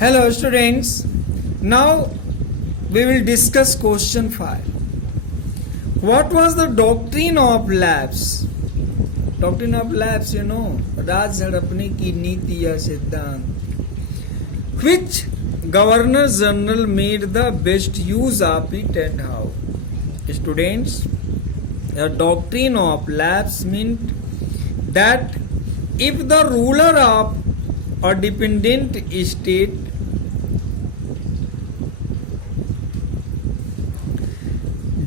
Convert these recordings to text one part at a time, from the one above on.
Hello students, now we will discuss question 5. What was the doctrine of lapse? Doctrine of lapse, you know, राज झड़पने की नीति या सिद्धांत. Which Governor General made the best use of it and how? Students, the doctrine of lapse meant that if the ruler of a dependent state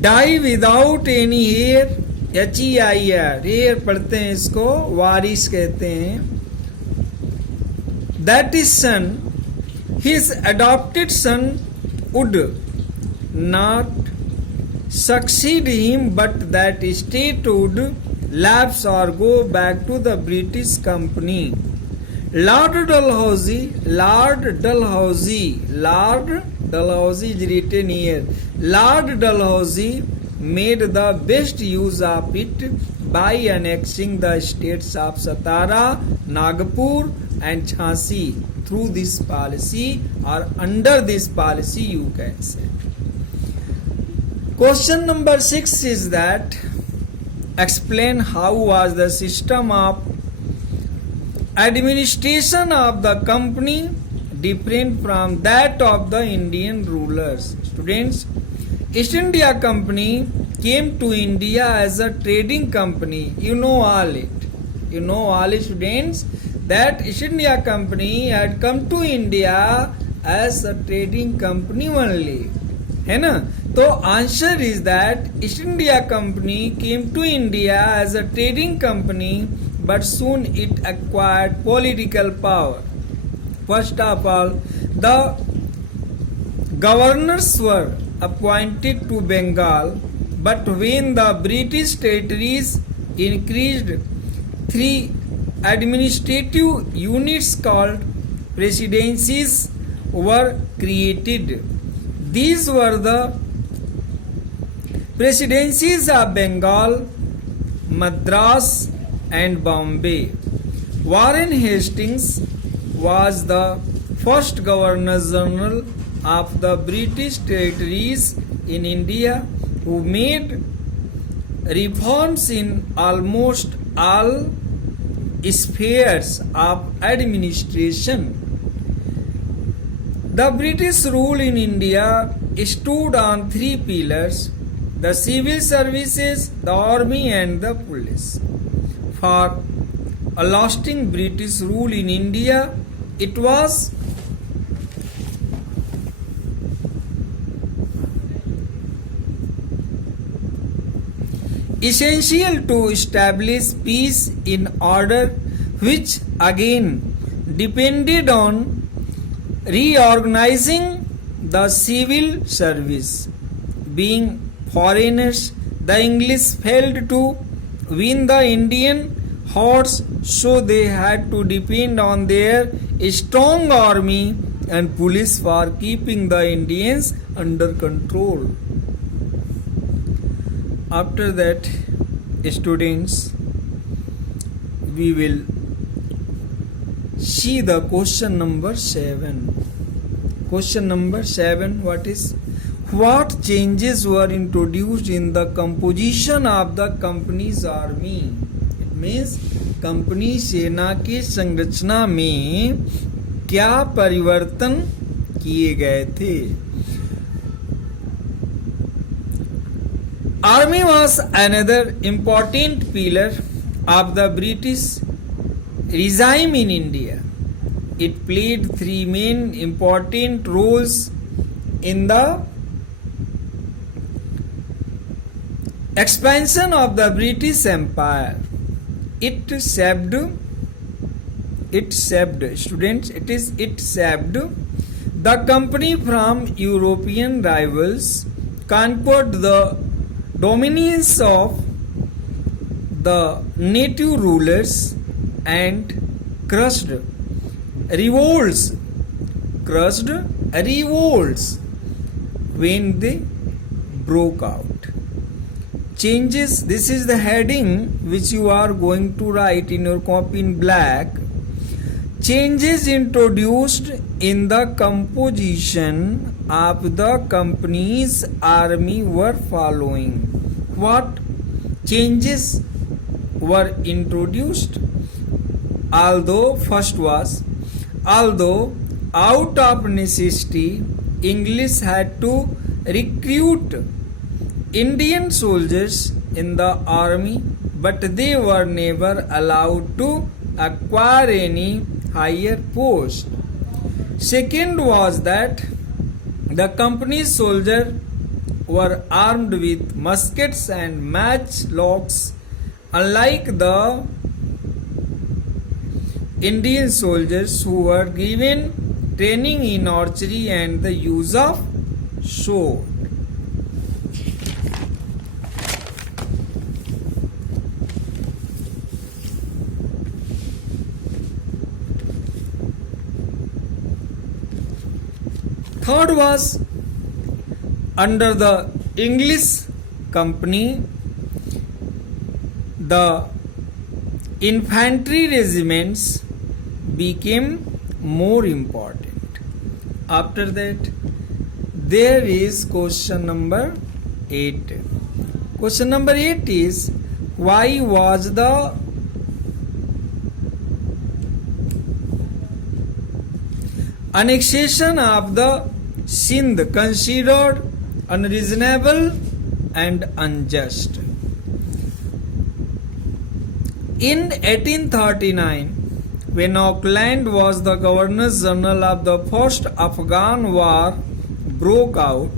die without any heir, HEIR, heir पढ़ते हैं इसको, वारिस कहते हैं, that is son, his adopted son would not succeed him, but that state would lapse or go back to the British company. Lord Dalhousie is written here. Lord Dalhousie made the best use of it by annexing the states of Satara, Nagpur and Jhansi through this policy, or under this policy you can say. Question number 6 is that explain how was the system of administration of the company different from that of the Indian rulers. Students, East India Company came to India as a trading company. You know all it. You know all it, students, that East India Company had come to India as a trading company only. है ना? तो answer is that East India Company came to India as a trading company, but soon it acquired political power. First of all, the governors were appointed to Bengal, but when the British territories increased, 3 administrative units called presidencies were created. These were the presidencies of Bengal, Madras and Bombay. Warren Hastings was the first Governor General of the British territories in India, who made reforms in almost all spheres of administration. The British rule in India stood on 3 pillars: the civil services, the army and the police. For a lasting British rule in India, it was essential to establish peace in order, which again depended on reorganizing the civil service. Being foreigners, the English failed to win the Indian hearts, so they had to depend on their strong army and police for keeping the Indians under control. After that, students, we will see the question number 7. Question number 7, what is? What changes were introduced in the composition of the company's army? It means company सेना की संरचना में क्या परिवर्तन किए गए थे? Army was another important pillar of the British regime in India. It played 3 main important roles in the expansion of the British Empire. It saved the company from European rivals, conquered the dominions of the native rulers, and crushed revolts when they broke out. Changes, this is the heading which you are going to write in your copy in black. Changes introduced in the composition of the company's army were following. What changes were introduced? Although out of necessity, English had to recruit Indian soldiers in the army, but they were never allowed to acquire any higher post. Second was that the company's soldiers were armed with muskets and matchlocks, unlike the Indian soldiers who were given training in archery and the use of sword. Third was under the English company, the infantry regiments became more important. After that, there is question number 8. Question number 8 is, why was the annexation of the Sindh considered unreasonable and unjust? In 1839, when Auckland was the Governor General of the First Afghan War broke out,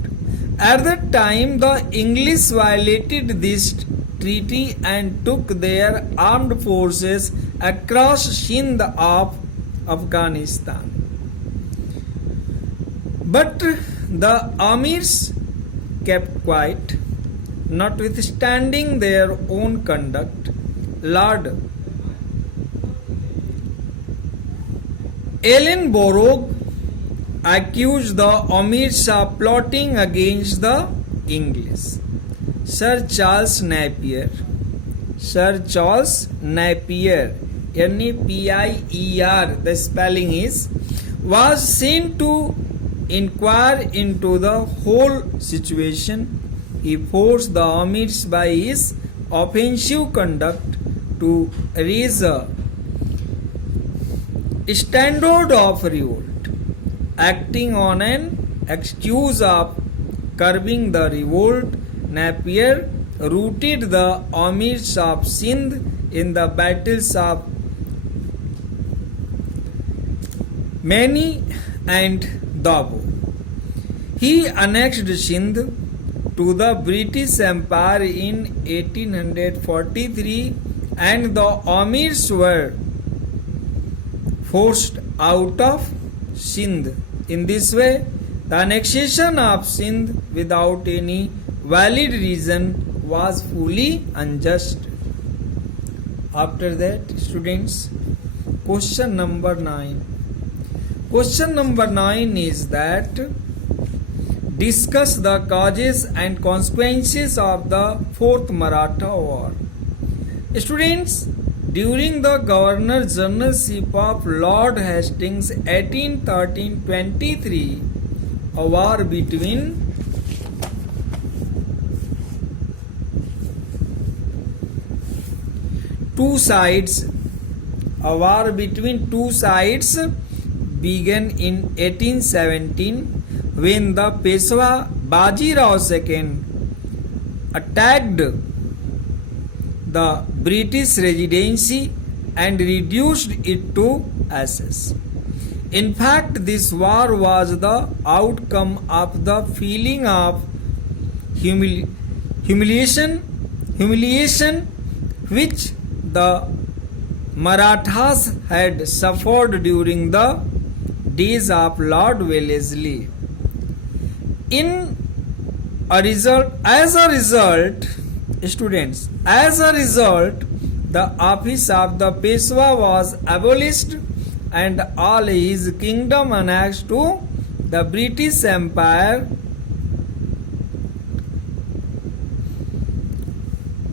at that time the English violated this treaty and took their armed forces across Sindh of Afghanistan. But the Amirs kept quiet, notwithstanding their own conduct. Lord Ellenborough accused the Amirs of plotting against the English. Sir Charles Napier, Napier, the spelling is, was sent to inquire into the whole situation. He forced the Amirs by his offensive conduct to raise a standard of revolt. Acting on an excuse of curbing the revolt, Napier routed the Amirs of Sindh in the battles of Mani and Dabo. He annexed Sindh to the British Empire in 1843 and the Amirs were forced out of Sindh. In this way, the annexation of Sindh without any valid reason was fully unjust. After that, students, question number 9. Question number 9 is that discuss the causes and consequences of the Fourth Maratha War. Students, during the Governor Generalship of Lord Hastings 1813-23, a war between two sides began in 1817 when the Peshwa Baji Rao II attacked the British Residency and reduced it to ashes. In fact, this war was the outcome of the feeling of humiliation which the Marathas had suffered during the days of Lord Wellesley. As a result, the office of the Peshwa was abolished and all his kingdom annexed to the British Empire,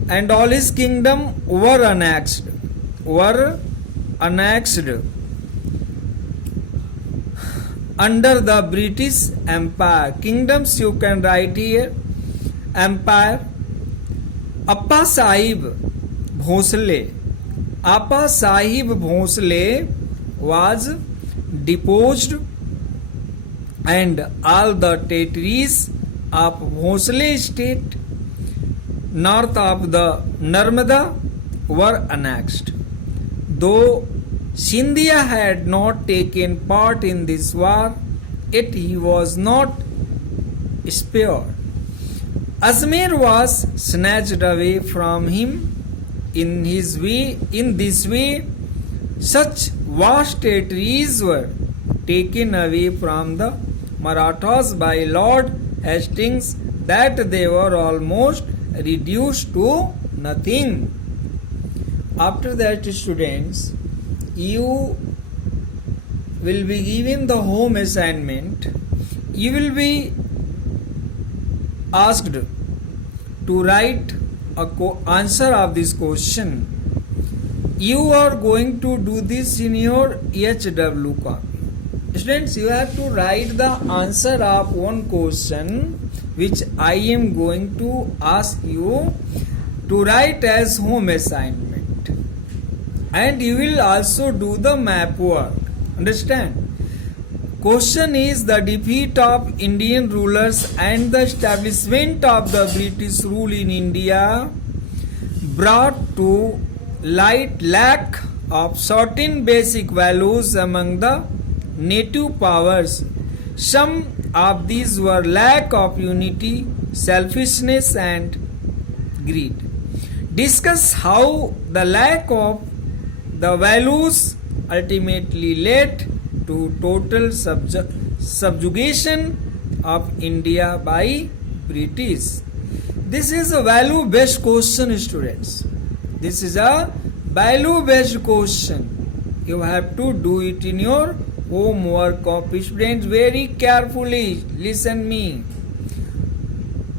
and all his kingdom were annexed. under the British Empire. Kingdoms you can write here. Empire. Appa Sahib Bhosle. Appa Sahib Bhosle was deposed and all the territories of Bhosle state north of the Narmada were annexed. Though Scindia had not taken part in this war, yet he was not spared. Ajmer was snatched away from him. In this way, such vast territories were taken away from the Marathas by Lord Hastings that they were almost reduced to nothing. After that, students, you will be given the home assignment. You will be asked to write a answer of this question. You are going to do this in your HW copy. Students, you have to write the answer of one question which I am going to ask you to write as home assignment. And you will also do the map work. Understand? Question is the defeat of Indian rulers and the establishment of the British rule in India brought to light lack of certain basic values among the native powers. Some of these were lack of unity, selfishness and greed. Discuss how the lack of the values ultimately led to total subjugation of India by British. This is a value based question, students. This is a value based question. You have to do it in your homework copy. Students, very carefully listen me.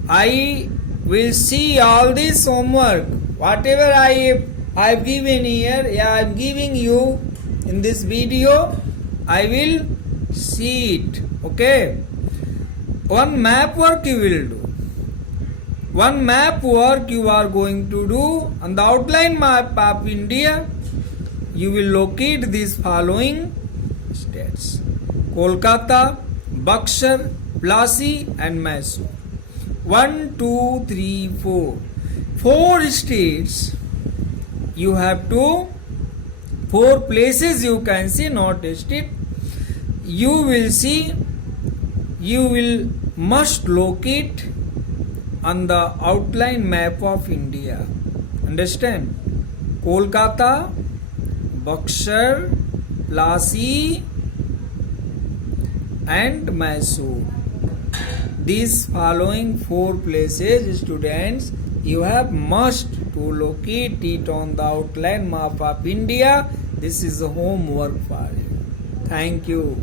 I will see all this homework. Whatever I have given here, I am giving you in this video. I will see it. Okay. One map work you will do. One map work you are going to do on the outline map of India. You will locate these following states: Kolkata, Buxar, Plassey and Mysore. 1, 2, 3, 4. 4 states you have to, 4 places you can see, not a state. You will see, you will must locate on the outline map of India. Understand? Kolkata, Buxar, Plassey and Mysore. These following 4 places, students, you have must to locate it on the outline map of India. This is a homework for you. Thank you.